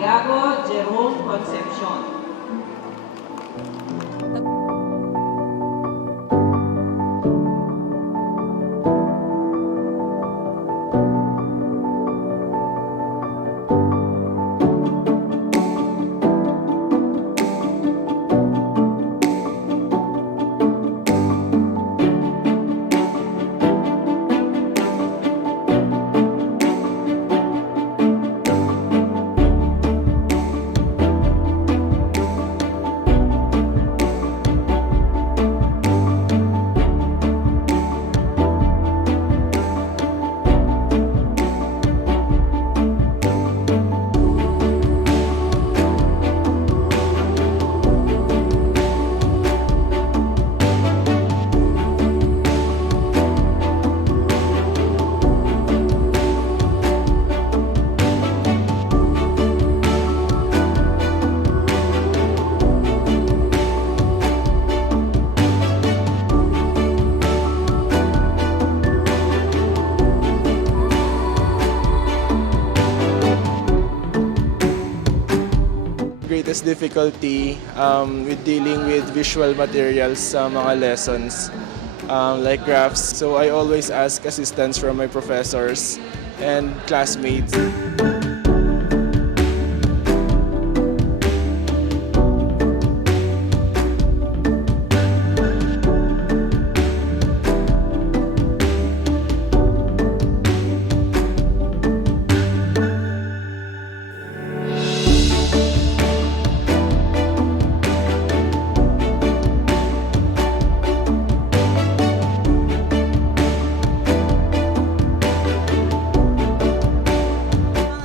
Santiago Jerome Concepcion. Greatest difficulty with dealing with visual materials sa mga lessons like graphs. So I always ask assistance from my professors and classmates.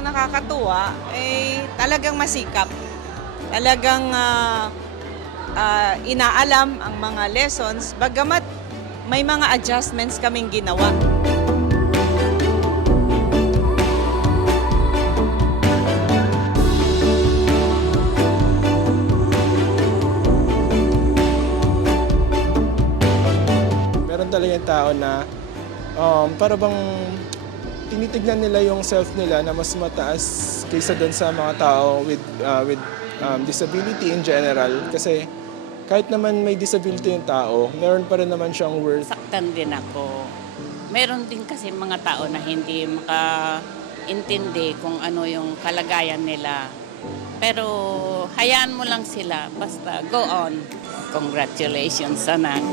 Nakakatuwa, talagang masikap. Talagang inaalam ang mga lessons, bagamat may mga adjustments kaming ginawa. Meron talagang tao na para bang tinitignan nila yung self nila na mas mataas kaysa doon sa mga tao with disability in general. Kasi kahit naman may disability yung tao, meron pa rin naman siyang worth. Saktan din ako. Meron din kasi mga tao na hindi makaintindi kung ano yung kalagayan nila. Pero hayaan mo lang sila, basta go on. Congratulations, anak.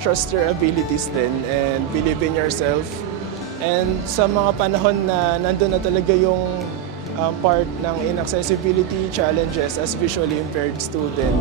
Trust your abilities din and believe in yourself. And sa mga panahon na nandun na talaga yung part ng inaccessibility challenges as visually impaired student,